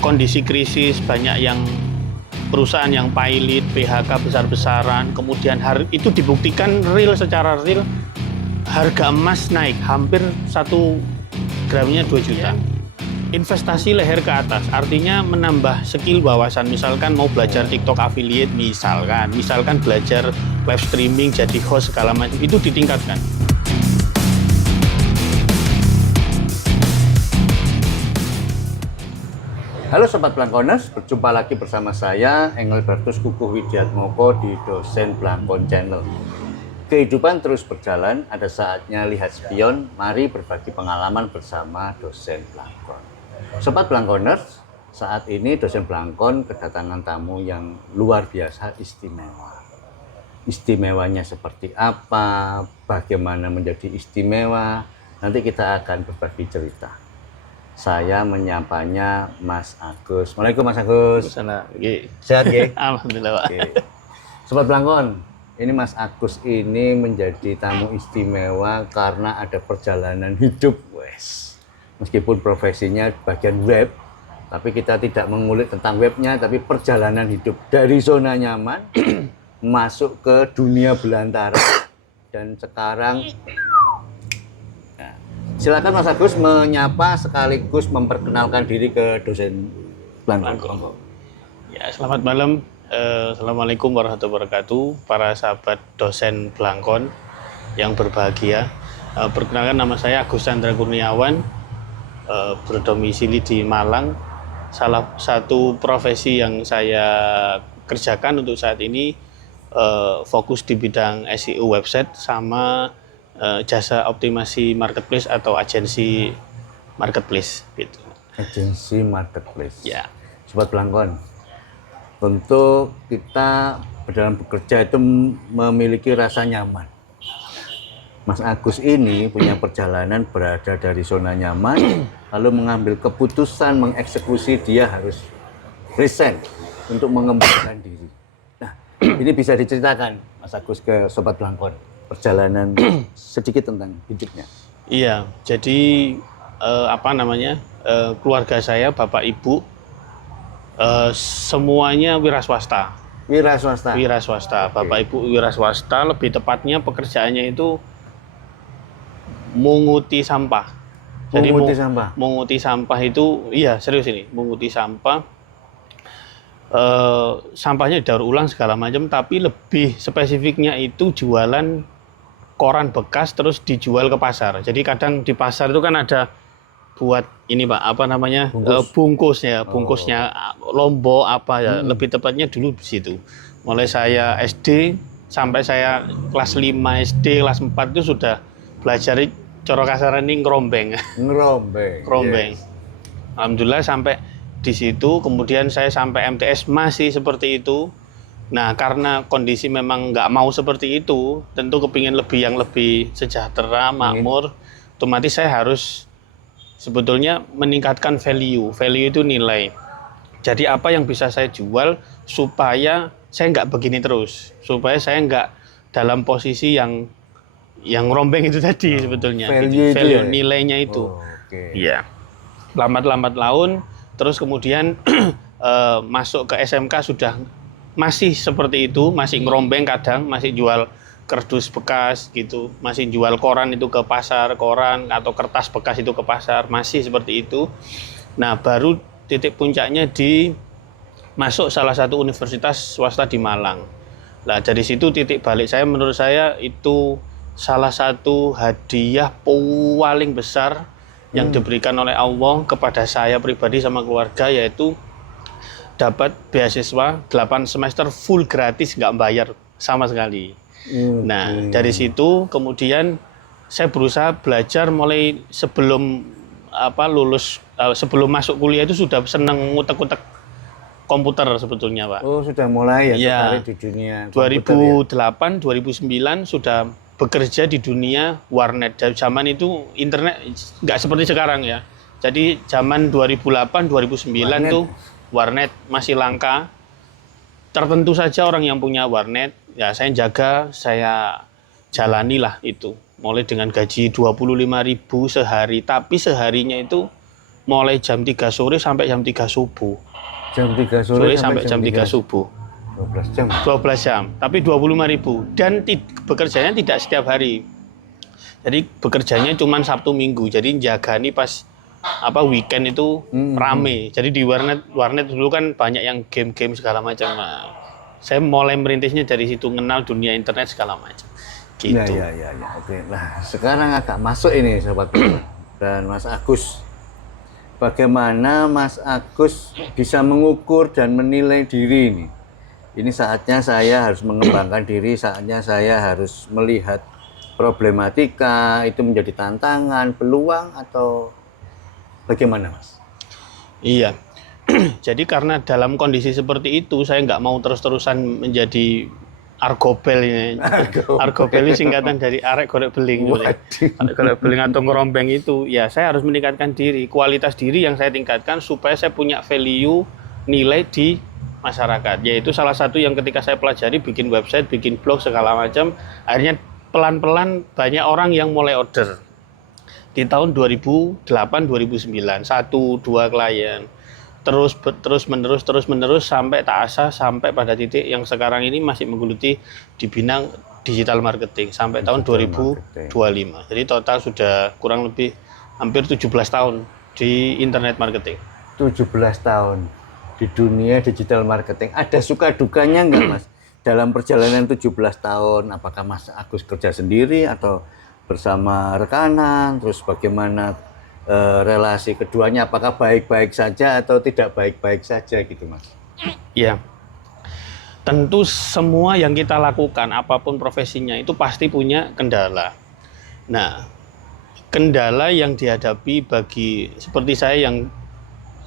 kondisi krisis, banyak yang perusahaan yang pilot, PHK besar-besaran, kemudian itu dibuktikan secara real, harga emas naik hampir 1 gramnya 2 juta. Investasi leher ke atas, artinya menambah skill wawasan. Misalkan mau belajar TikTok affiliate, misalkan belajar live streaming, jadi host segala macam, itu ditingkatkan. Halo Sobat Blangkoners, berjumpa lagi bersama saya, Engelbertus Kukuh Widiatmoko di Dosen Blangkon Channel. Kehidupan terus berjalan, ada saatnya lihat spion, mari berbagi pengalaman bersama Dosen Blangkon. Sobat Blangkoners, saat ini Dosen Blangkon kedatangan tamu yang luar biasa istimewa. Istimewanya seperti apa, bagaimana menjadi istimewa, nanti kita akan berbagi cerita. Saya menyapanya Mas Agus. Assalamualaikum Mas Agus. Sehat G? Alhamdulillah Pak. Sobat Blangkon, ini Mas Agus ini menjadi tamu istimewa karena ada perjalanan hidup. Meskipun profesinya bagian web, tapi kita tidak mengulik tentang webnya, tapi perjalanan hidup dari zona nyaman masuk ke dunia belantara. Dan sekarang silakan Mas Agus menyapa sekaligus memperkenalkan diri ke Dosen Blangkon. Ya, selamat malam. Assalamualaikum warahmatullahi wabarakatuh. Para sahabat Dosen Blangkon yang berbahagia. Perkenalkan, nama saya Agus Chandra Kurniawan, berdomisili di Malang. Salah satu profesi yang saya kerjakan untuk saat ini fokus di bidang SEO website sama jasa optimasi marketplace atau agensi marketplace gitu. Agensi marketplace. Ya. Sobat Blangkon, untuk kita dalam bekerja itu memiliki rasa nyaman. Mas Agus ini punya perjalanan berada dari zona nyaman, lalu mengambil keputusan mengeksekusi, dia harus resign untuk mengembangkan diri. Nah, ini bisa diceritakan Mas Agus ke Sobat Blangkon, perjalanan sedikit tentang hidupnya. Iya, jadi keluarga saya, bapak ibu, semuanya wira swasta. Wira swasta. Wira swasta. Okay. Bapak ibu wira swasta, lebih tepatnya pekerjaannya itu munguti sampah. Jadi munguti sampah itu, iya serius ini, munguti sampah. Sampahnya didaur ulang segala macam, tapi lebih spesifiknya itu jualan koran bekas terus dijual ke pasar. Jadi kadang di pasar itu kan ada buat ini Pak, bungkusnya Lombok apa ya, lebih tepatnya dulu di situ. Mulai saya SD sampai saya kelas 5 SD, kelas 4 itu sudah belajar cara kasar ini ngerombeng. Yes. Alhamdulillah sampai di situ, kemudian saya sampai MTS masih seperti itu. Nah, karena kondisi memang nggak mau seperti itu, tentu kepingin yang lebih sejahtera, makmur, otomatis saya harus sebetulnya meningkatkan value. Value itu nilai. Jadi apa yang bisa saya jual supaya saya nggak begini terus, supaya saya nggak dalam posisi yang rombeng itu tadi sebetulnya. Value nilainya itu. Iya. Lambat laun, terus kemudian masuk ke SMK sudah masih seperti itu, masih ngerombeng kadang, masih jual kardus bekas gitu, masih jual koran itu ke pasar, koran atau kertas bekas itu ke pasar, masih seperti itu. Nah, baru titik puncaknya masuk salah satu universitas swasta di Malang. Nah, dari situ titik balik saya, menurut saya itu salah satu hadiah paling besar yang diberikan oleh Allah kepada saya pribadi sama keluarga, yaitu dapat beasiswa 8 semester full gratis, nggak bayar sama sekali. Nah, dari situ kemudian saya berusaha belajar mulai sebelum lulus, sebelum masuk kuliah itu sudah senang ngutek-ngutek komputer sebetulnya Pak. Oh, sudah mulai ya tertarik di dunia komputer. 2008, 2009 sudah bekerja di dunia warnet. Zaman itu internet nggak seperti sekarang ya. Jadi zaman 2008, 2009 tuh warnet masih langka. Tertentu saja orang yang punya warnet, ya saya jaga, saya jalanilah itu. Mulai dengan gaji 25.000 sehari, tapi seharinya itu mulai jam 3 sore sampai jam 3 subuh. Jam 3 sore Sampai jam 3 subuh. 12 jam. 12 jam, tapi 25.000 dan bekerjanya tidak setiap hari. Jadi bekerjanya cuma Sabtu Minggu. Jadi jagani pas weekend itu rame. Jadi di warnet dulu kan banyak yang game-game segala macam. Nah, saya mulai merintisnya dari situ, kenal dunia internet segala macam. Gitu. Ya. Oke. Nah, sekarang agak masuk ini Sobat dan Mas Agus. Bagaimana Mas Agus bisa mengukur dan menilai diri ini? Ini saatnya saya harus mengembangkan diri, saatnya saya harus melihat problematika, itu menjadi tantangan, peluang, atau bagaimana, Mas? Iya. Jadi karena dalam kondisi seperti itu, saya nggak mau terus-terusan menjadi argobel ini. Argobel itu singkatan dari arek golek beling. Arek golek beling atau ngerombeng itu. Ya, saya harus meningkatkan diri. Kualitas diri yang saya tingkatkan supaya saya punya value, nilai di masyarakat. Yaitu salah satu yang ketika saya pelajari, bikin website, bikin blog, segala macam. Akhirnya pelan-pelan banyak orang yang mulai order. Di tahun 2008-2009, 1-2 klien. Terus menerus sampai tak asa sampai pada titik yang sekarang ini masih menggeluti di bidang digital marketing sampai tahun 2025. Jadi total sudah kurang lebih hampir 17 tahun di internet marketing. 17 tahun di dunia digital marketing. Ada suka dukanya nggak, Mas? Dalam perjalanan 17 tahun, apakah Mas Agus kerja sendiri atau bersama rekanan? Terus bagaimana relasi keduanya, apakah baik-baik saja atau tidak baik-baik saja gitu, Mas? Iya. Tentu semua yang kita lakukan, apapun profesinya, itu pasti punya kendala. Nah, kendala yang dihadapi bagi seperti saya yang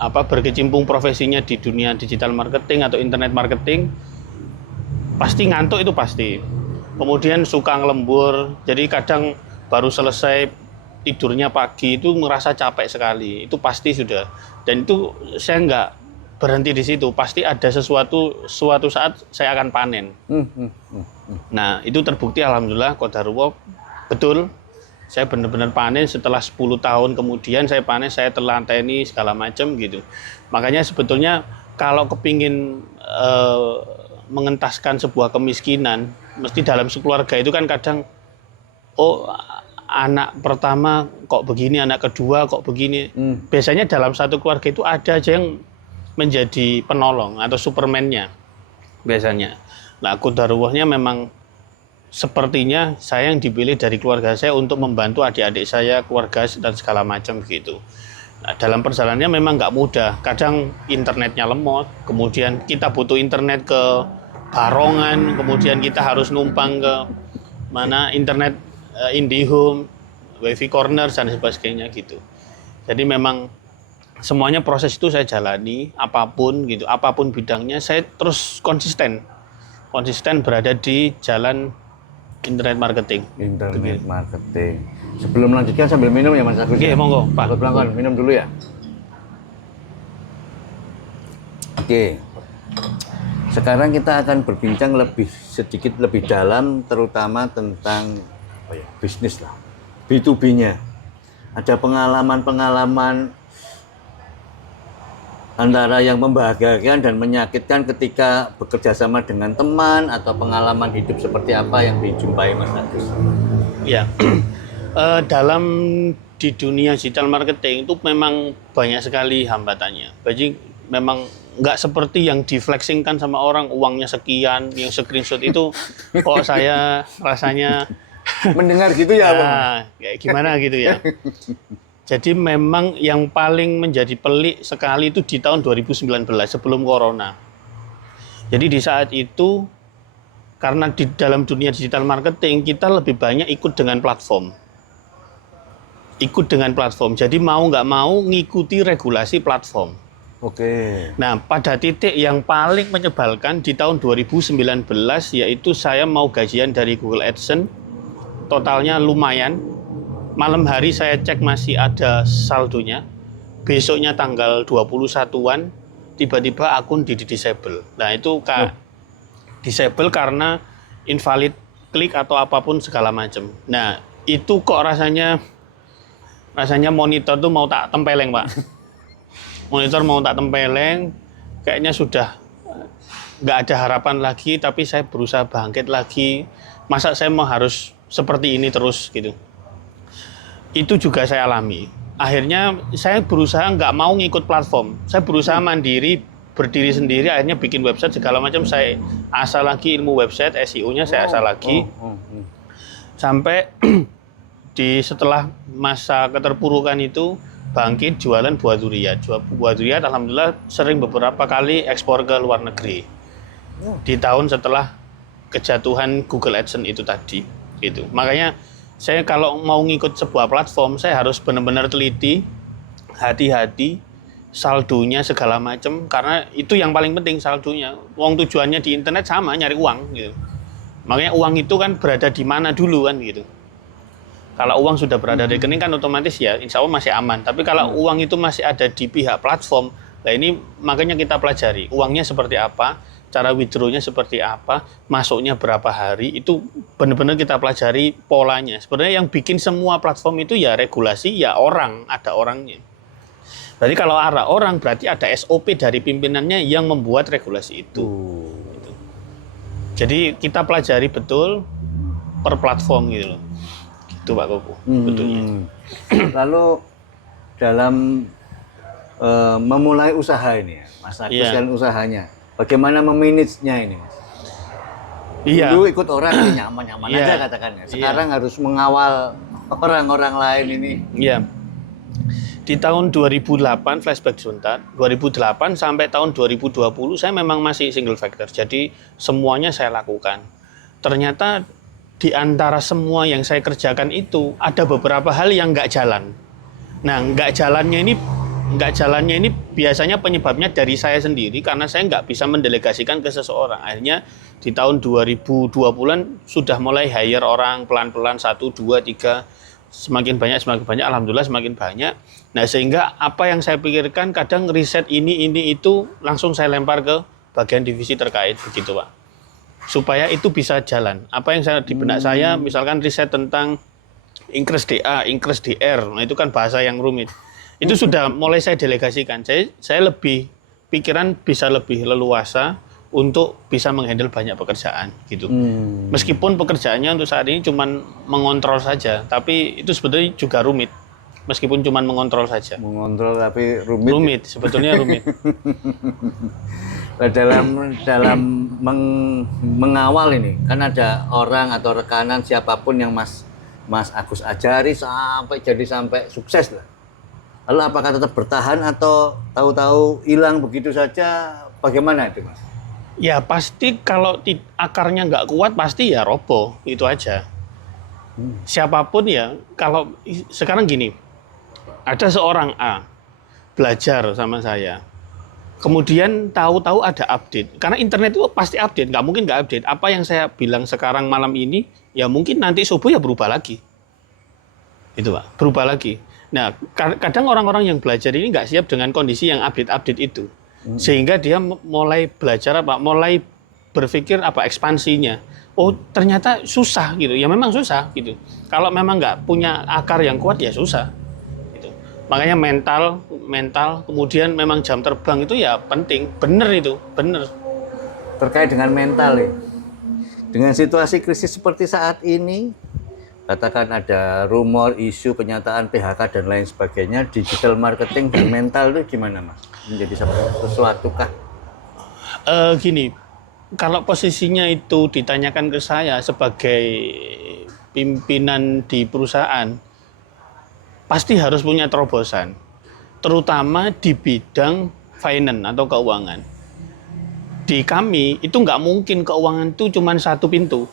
berkecimpung profesinya di dunia digital marketing atau internet marketing, pasti ngantuk, itu pasti. Kemudian suka ngelembur, jadi kadang baru selesai tidurnya pagi itu merasa capek sekali, itu pasti sudah. Dan itu saya nggak berhenti di situ, pasti ada suatu saat saya akan panen. Nah, itu terbukti alhamdulillah qadarullah, betul. Saya benar-benar panen setelah 10 tahun kemudian saya panen, saya telateni segala macam gitu. Makanya sebetulnya kalau kepingin mengentaskan sebuah kemiskinan, mesti dalam sekeluarga itu kan kadang anak pertama kok begini, anak kedua kok begini. Biasanya dalam satu keluarga itu ada aja yang menjadi penolong atau superman-nya biasanya. Nah, qadarullah-nya memang sepertinya saya yang dipilih dari keluarga saya untuk membantu adik-adik saya, keluarga dan segala macam gitu. Nah, dalam perjalanannya memang nggak mudah. Kadang internetnya lemot, kemudian kita butuh internet ke Barongan, kemudian kita harus numpang ke mana internet IndiHome, WiFi Corner dan sebagainya gitu. Jadi memang semuanya proses itu saya jalani, apapun gitu, apapun bidangnya saya terus konsisten berada di jalan internet marketing. Internet marketing. Sebelum melanjutkan sambil minum ya Mas Agus. Oke, monggo Pak. Pelanggan minum dulu ya. Oke. Sekarang kita akan berbincang sedikit lebih dalam, terutama tentang bisnis lah, B2B-nya. Ada pengalaman-pengalaman antara yang membahagiakan dan menyakitkan ketika bekerja sama dengan teman, atau pengalaman hidup seperti apa yang dijumpai Mas Agus? Ya, di dunia digital marketing itu memang banyak sekali hambatannya. Jadi memang nggak seperti yang diflexingkan sama orang, uangnya sekian, yang screenshot itu kok saya rasanya mendengar gitu ya, Bang? Kayak gimana gitu ya. Jadi memang yang paling menjadi pelik sekali itu di tahun 2019 sebelum corona. Jadi di saat itu karena di dalam dunia digital marketing kita lebih banyak ikut dengan platform. Jadi mau nggak mau ngikuti regulasi platform. Oke. Nah, pada titik yang paling menyebalkan di tahun 2019 yaitu saya mau gajian dari Google AdSense. Totalnya lumayan. Malam hari saya cek masih ada saldonya. Besoknya tanggal 21-an tiba-tiba akun di-disable. Nah, itu disable karena invalid klik atau apapun segala macam. Nah, itu kok rasanya monitor tuh mau tak tempeleng, Pak. Monitor mau tak tempeleng, kayaknya sudah nggak ada harapan lagi, tapi saya berusaha bangkit lagi. Masa saya mau harus seperti ini terus gitu. Itu juga saya alami. Akhirnya saya berusaha nggak mau ngikut platform. Saya berusaha mandiri, berdiri sendiri, akhirnya bikin website segala macam. Saya asal lagi ilmu website, SEO-nya saya asal lagi. Sampai setelah masa keterpurukan itu, bangkit jualan buah durian. Buah durian alhamdulillah sering beberapa kali ekspor ke luar negeri. Di tahun setelah kejatuhan Google AdSense itu tadi gitu. Makanya saya kalau mau ngikut sebuah platform, saya harus benar-benar teliti, hati-hati, saldonya segala macam, karena itu yang paling penting, saldonya. Uang tujuannya di internet sama, nyari uang gitu. Makanya uang itu kan berada di mana dulu kan gitu. Kalau uang sudah berada di rekening kan otomatis ya insya Allah masih aman. Tapi kalau uang itu masih ada di pihak platform, nah ini makanya kita pelajari uangnya seperti apa, cara withdrawnya seperti apa, masuknya berapa hari, itu benar-benar kita pelajari polanya. Sebenarnya yang bikin semua platform itu ya regulasi, ya orang, ada orangnya. Berarti kalau ada orang berarti ada SOP dari pimpinannya yang membuat regulasi itu. Gitu. Jadi kita pelajari betul per platform gitu loh. Itu Pak Koko, betulnya. Lalu dalam memulai usaha ini, Mas Agus kan usahanya, bagaimana memanage-nya ini, Mas? Dulu ikut orang ini nyaman-nyaman aja katakannya. Sekarang harus mengawal orang-orang lain ini. Iya. Di tahun 2008, flashback sebentar, 2008 sampai tahun 2020 saya memang masih single factor. Jadi semuanya saya lakukan. Ternyata di antara semua yang saya kerjakan itu ada beberapa hal yang nggak jalan. Nah, nggak jalannya ini biasanya penyebabnya dari saya sendiri karena saya nggak bisa mendelegasikan ke seseorang. Akhirnya di tahun 2020-an sudah mulai hire orang pelan-pelan 1, 2, 3, semakin banyak, alhamdulillah semakin banyak. Nah, sehingga apa yang saya pikirkan kadang riset ini itu langsung saya lempar ke bagian divisi terkait begitu Pak. Supaya itu bisa jalan. Apa yang saya di benak saya, misalkan riset tentang increase DA, increase DR, nah itu kan bahasa yang rumit. Itu sudah mulai saya delegasikan. Saya lebih pikiran bisa lebih leluasa untuk bisa menghandle banyak pekerjaan gitu. Meskipun pekerjaannya untuk saat ini cuma mengontrol saja, tapi itu sebetulnya juga rumit. Meskipun cuma mengontrol saja. Mengontrol tapi rumit. Rumit, sebetulnya rumit. dalam mengawal ini kan ada orang atau rekanan siapapun yang Mas Agus ajari sampai sukses lah. Lalu apakah tetap bertahan atau tahu-tahu hilang begitu saja? Bagaimana itu Mas? Ya pasti kalau akarnya nggak kuat pasti ya roboh, itu aja. Siapapun ya, kalau sekarang gini, ada seorang A belajar sama saya. Kemudian tahu-tahu ada update. Karena internet itu pasti update, nggak mungkin nggak update. Apa yang saya bilang sekarang malam ini, ya mungkin nanti subuh ya berubah lagi. Itu Pak, berubah lagi. Nah, kadang orang-orang yang belajar ini nggak siap dengan kondisi yang update-update itu. Sehingga dia mulai belajar mulai berpikir ekspansinya. Oh ternyata susah gitu, ya memang susah gitu. Kalau memang nggak punya akar yang kuat ya susah. Makanya mental, kemudian memang jam terbang itu ya penting, bener itu, bener. Terkait dengan mental ya, dengan situasi krisis seperti saat ini, katakan ada rumor, isu, penyataan PHK dan lain sebagainya, digital marketing dan mental itu gimana Mas? Menjadi sesuatu kah? Gini, kalau posisinya itu ditanyakan ke saya sebagai pimpinan di perusahaan, pasti harus punya terobosan, terutama di bidang finance atau keuangan. Di kami itu nggak mungkin keuangan itu cuma satu pintu.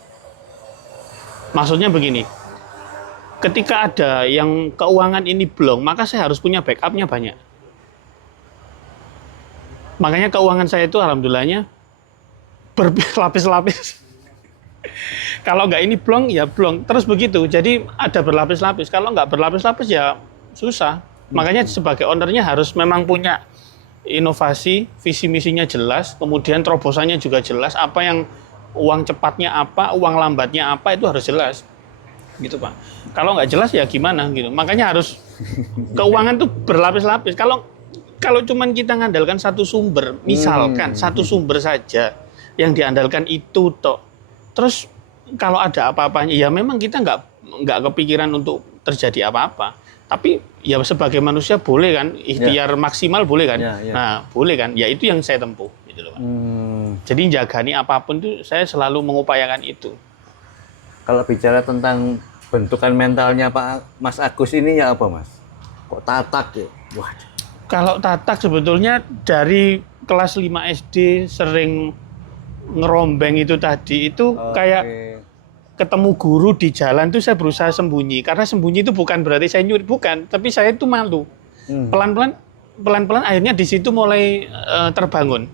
Maksudnya begini, ketika ada yang keuangan ini blong, maka saya harus punya backupnya banyak. Makanya keuangan saya itu alhamdulillahnya berlapis-lapis. Kalau nggak ini blong, ya blong. Terus begitu. Jadi ada berlapis-lapis. Kalau nggak berlapis-lapis ya susah. Makanya sebagai ownernya harus memang punya inovasi, visi misinya jelas, kemudian terobosannya juga jelas. Apa yang uang cepatnya apa, uang lambatnya apa, itu harus jelas. Gitu Pak. Kalau nggak jelas ya gimana gitu. Makanya harus keuangan tuh berlapis-lapis. Kalau kalau cuman kita ngandalkan satu sumber, misalkan satu sumber saja yang diandalkan itu toh. Terus kalau ada apa-apanya, ya memang kita nggak kepikiran untuk terjadi apa-apa. Tapi ya sebagai manusia boleh kan, ikhtiar maksimal boleh kan. Nah boleh kan, ya itu yang saya tempuh. Gitu loh, Pak. Jadi jagani apapun tuh saya selalu mengupayakan itu. Kalau bicara tentang bentukan mentalnya Pak Mas Agus ini ya apa Mas? Kok tatak ya? Wah. Kalau tatak sebetulnya dari kelas 5 SD sering ngerombeng itu tadi itu kayak ketemu guru di jalan tuh saya berusaha sembunyi. Karena sembunyi itu bukan berarti saya nyuri, bukan, tapi saya itu malu. Pelan-pelan akhirnya di situ mulai terbangun.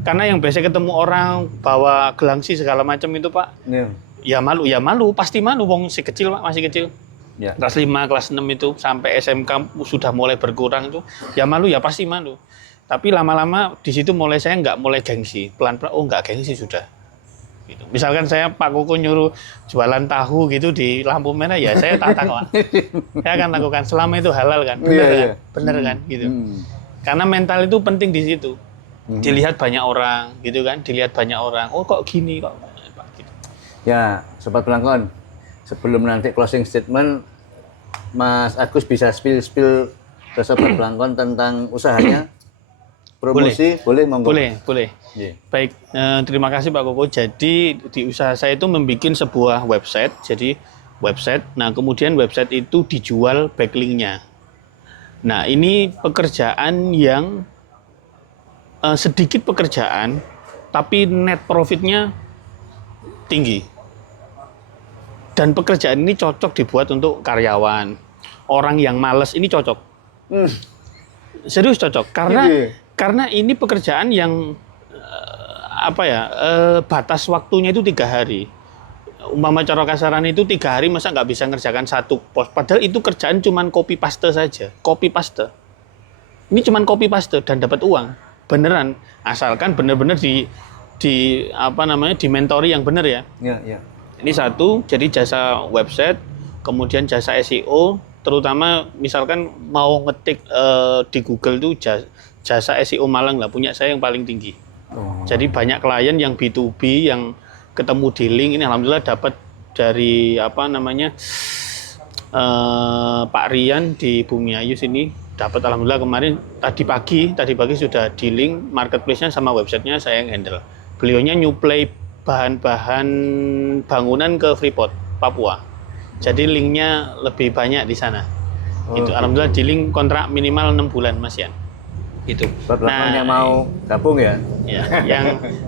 Karena yang biasa ketemu orang bawa gelangsi segala macam itu Pak. Ya malu, pasti malu wong si kecil Pak, masih kecil. Ya. Kelas 5, kelas 6 itu sampai SMK sudah mulai berkurang itu, ya malu, ya pasti malu. Tapi lama-lama di situ saya nggak mulai gengsi, pelan-pelan, nggak gengsi sudah. Gitu. Misalkan saya Pak Koko nyuruh jualan tahu gitu di lampu merah, ya saya tatak Pak. Saya akan lakukan selama itu halal kan, bener kan, gitu. Karena mental itu penting di situ. Dilihat banyak orang, gitu kan, oh kok gini kok. Gitu. Ya, Sobat Blangkon, sebelum nanti closing statement, Mas Agus bisa spill ke Sobat Blangkon tentang usahanya, promosi, boleh monggo. Boleh. Yeah. Baik, terima kasih Pak Koko. Jadi di usaha saya itu membuat sebuah website, nah kemudian website itu dijual backlinknya. Nah ini pekerjaan yang sedikit pekerjaan, tapi net profitnya tinggi. Dan pekerjaan ini cocok dibuat untuk karyawan, orang yang malas ini cocok. Serius cocok, karena ini pekerjaan yang batas waktunya itu 3 hari. Umpama cara kasaran itu 3 hari masa nggak bisa ngerjakan satu pos. Padahal itu kerjaan cuman copy paste saja, Ini cuman copy paste dan dapat uang, beneran. Asalkan bener-bener dimentori yang bener ya. Iya. Ini satu, jadi jasa website, kemudian jasa SEO, terutama misalkan mau ngetik di Google itu jasa SEO Malang lah, punya saya yang paling tinggi. Jadi banyak klien yang B2B yang ketemu di link ini, alhamdulillah dapat dari Pak Rian di Bumi Ayu sini, dapat alhamdulillah kemarin tadi pagi sudah di link marketplace-nya sama websitenya saya yang handle. Beliaunya nyuplai bahan-bahan bangunan ke Freeport, Papua. Jadi linknya lebih banyak di sana. Itu alhamdulillah di link kontrak minimal 6 bulan Mas Yan. Itu. Yang mau gabung ya.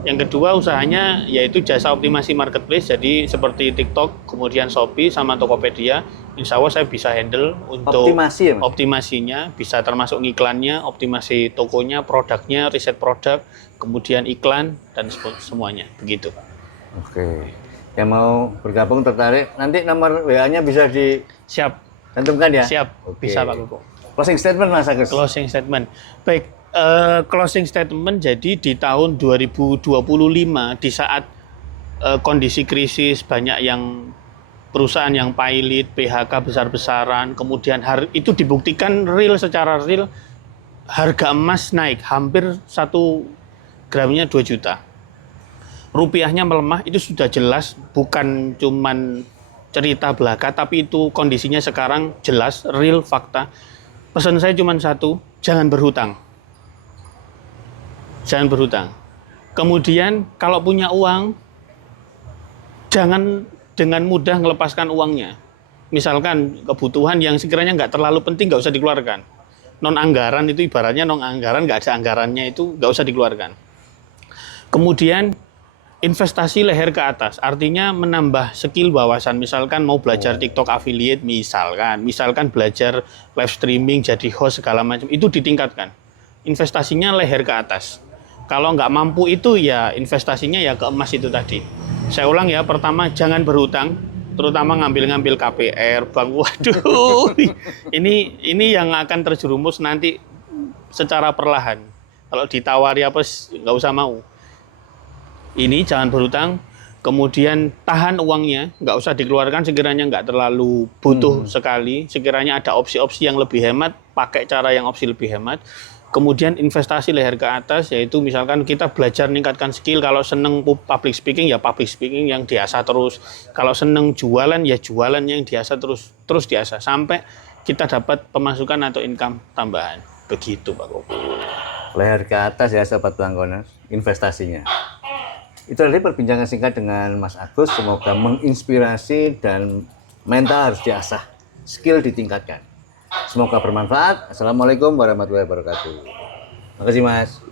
Yang kedua usahanya yaitu jasa optimasi marketplace. Jadi seperti TikTok, kemudian Shopee sama Tokopedia. Insya Allah saya bisa handle untuk optimasinya, bisa termasuk iklannya, optimasi tokonya, produknya, riset produk, kemudian iklan dan semuanya begitu. Oke. Yang mau bergabung tertarik, nanti nomor WA-nya bisa cantumkan ya? Siap. Oke. Bisa Pak Koko. Closing statement Mas Agus. Closing statement. Baik, closing statement jadi di tahun 2025 di saat kondisi krisis banyak yang perusahaan yang pilot, PHK besar-besaran, kemudian itu dibuktikan secara real harga emas naik hampir 1 gramnya 2 juta. Rupiahnya melemah itu sudah jelas, bukan cuman cerita belaka, tapi itu kondisinya sekarang jelas, real, fakta. Pesan saya cuma satu, jangan berhutang. Jangan berhutang. Kemudian kalau punya uang, jangan dengan mudah melepaskan uangnya. Misalkan kebutuhan yang sekiranya nggak terlalu penting, nggak usah dikeluarkan. Non-anggaran itu ibaratnya non-anggaran, nggak ada anggarannya itu nggak usah dikeluarkan. Kemudian investasi leher ke atas, artinya menambah skill wawasan. Misalkan mau belajar TikTok affiliate, misalkan belajar live streaming, jadi host segala macam, itu ditingkatkan. Investasinya leher ke atas. Kalau nggak mampu itu ya investasinya ya ke emas itu tadi. Saya ulang ya, pertama jangan berhutang, terutama ngambil KPR, bank. Waduh, ini yang akan terjerumus nanti secara perlahan. Kalau ditawari apa nggak usah mau. Ini jangan berhutang, kemudian tahan uangnya, nggak usah dikeluarkan sekiranya nggak terlalu butuh sekali, sekiranya ada opsi-opsi yang lebih hemat, pakai cara yang opsi lebih hemat. Kemudian investasi leher ke atas, yaitu misalkan kita belajar meningkatkan skill. Kalau seneng public speaking, ya public speaking yang diasah terus. Kalau seneng jualan, ya jualan yang diasah terus diasah. Sampai kita dapat pemasukan atau income tambahan. Begitu Pak Koko. Leher ke atas ya Sobat Pelanggoners, investasinya. Itu tadi perbincangan singkat dengan Mas Agus. Semoga menginspirasi dan mental harus diasah. Skill ditingkatkan. Semoga bermanfaat. Assalamualaikum warahmatullahi wabarakatuh. Terima kasih Mas.